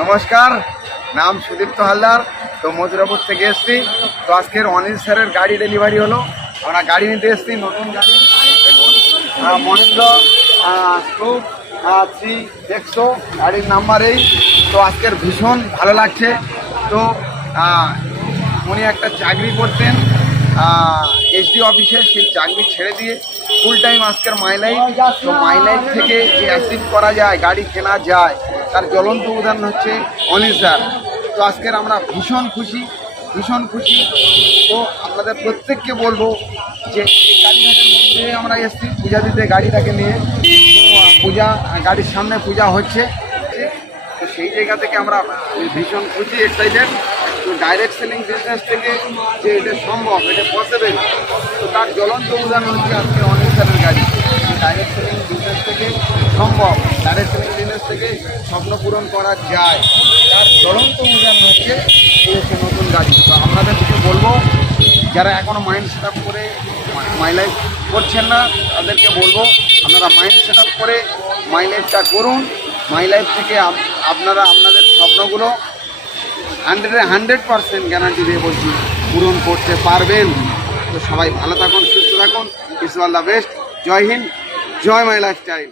নমস্কার, নাম সুদীপ্ত হালদার। তো মথুরাপুর থেকে এসছি। তো আজকের অনিল স্যারের গাড়ি ডেলিভারি হলো। আমরা গাড়ি নিতে এসছি, নতুন গাড়ি। দেখুন, মহেন্দ্র স্ট্রোক 3 গাড়ির নাম্বার এই। তো আজকের ভীষণ ভালো লাগছে। তো উনি একটা চাকরি করতেন এসডি অফিসে, সেই চাকরি ছেড়ে দিয়ে ফুল টাইম আজকের মাই লাইফ। তো মাই লাইফ থেকে যে অ্যাচিভ করা যায়, গাড়ি কেনা যায়, তার জ্বলন্ত উদাহরণ হচ্ছে অনিল স্যার। তো আজকের আমরা ভীষণ খুশি। তো আপনাদের প্রত্যেককে বলবো যে এই কালীঘাটের মধ্যে আমরা এসেছি পূজা দিতে গাড়িটাকে নিয়ে। তো গাড়ির সামনে পূজা হচ্ছে। তো সেই জায়গা থেকে আমরা ভীষণ খুশি, এক্সাইটেড। তো ডাইরেক্ট সেলিং বিজনেস থেকে যে এটা সম্ভব, এটা পসিবল, তো তার জ্বলন্ত উদাহরণ হচ্ছে আজকে অনিল স্যারের গাড়ি। ডাইরেক্ট সেলিং বিজনেস থেকে সম্ভব, ডাইরেক্ট সেলিং বিজনেস থেকে স্বপ্ন পূরণ করা যায়, তার জ্বলন্ত উদাহরণ হচ্ছে নতুন গাড়ি। তো আপনাদেরকে বলবো, যারা এখনও মাইন্ড সেট আপ করে মাই লাইফ করছেন না, তাদেরকে বলবো আপনারা মাইন্ড সেট আপ করে মাই লাইফটা করুন। মাই লাইফ থেকে আপনারা আপনাদের স্বপ্নগুলো 100% গ্যারান্টি দিয়ে বলছি পূরণ করতে পারবেন। তো সবাই ভালো থাকুন, সুস্থ থাকুন। Is all the best. জয় হিন্দ, জয় মাই লাইফস্টাইল।